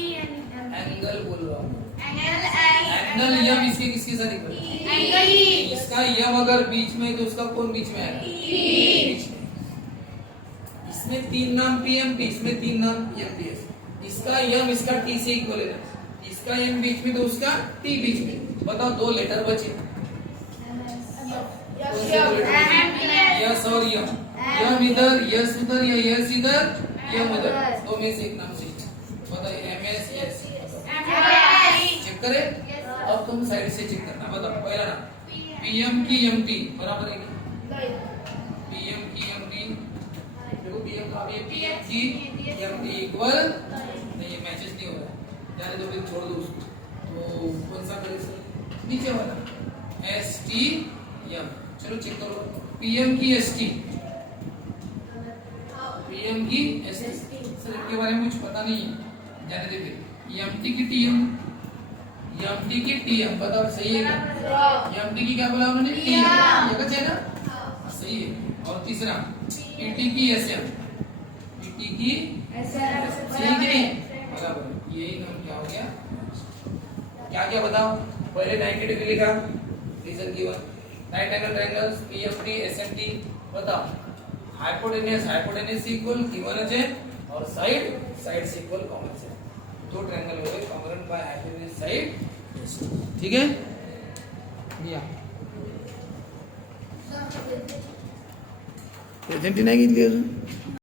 एंगल बोल रहा हूँ, एंगल यम इसके किसके साथ इक्वल? इसका यम अगर बीच में तो उसका कौन बीच में आएगा? बीच में। इसमें 3 नाम PMT, इसमें 3 नाम MTS। इसका यम इसका T से इक्वल है, इसका यम बीच में तो उसका T बीच में। बताओ दो लेटर बचे, यस और यम। यम इधर, यस उधर, या यस इधर, यम उधर, दो में से एक नाम से बताइए। MS यस, चेक करे। अब तुम साइड से चेक करना। बताओ पहला नाम PM की MT बराबर है क्या? PM की MT, देखो PM का ये PM की MT इक्वल नहीं, ये मैचेस नहीं हो रहा, जाने दो, फिर छोड़ दो उसको। तो कौन सा करें सर? नीचे वाला ST M। चलो चेक करो, PM की ST, PM की ST। सर इनके बारे में कुछ पता नहीं है, जाने दे फिर। MT की TM, MT की TM, बताओ सही है क्या? MT की क्या बोला उन्होंने? TM, ये कच्चा है ना? सही है। और तीसरा PT की SM, PT की SM, सही कि नहीं? बराबर। यही नाम क्या हो गया? क्या क्या बताओ? पहले 90 डिग्री लिखा, reason given. Right angle triangles PMT SMT, बताओ हाइपोटेनियस इक्वल गिवन है और साइड से इक्वल कॉमन से। दो ट्रायंगल हो गए कॉन्ग्रुएंट बाय हाइपोटेनियस साइड। ठीक है, प्रेजेंट नाही घेतली अजून।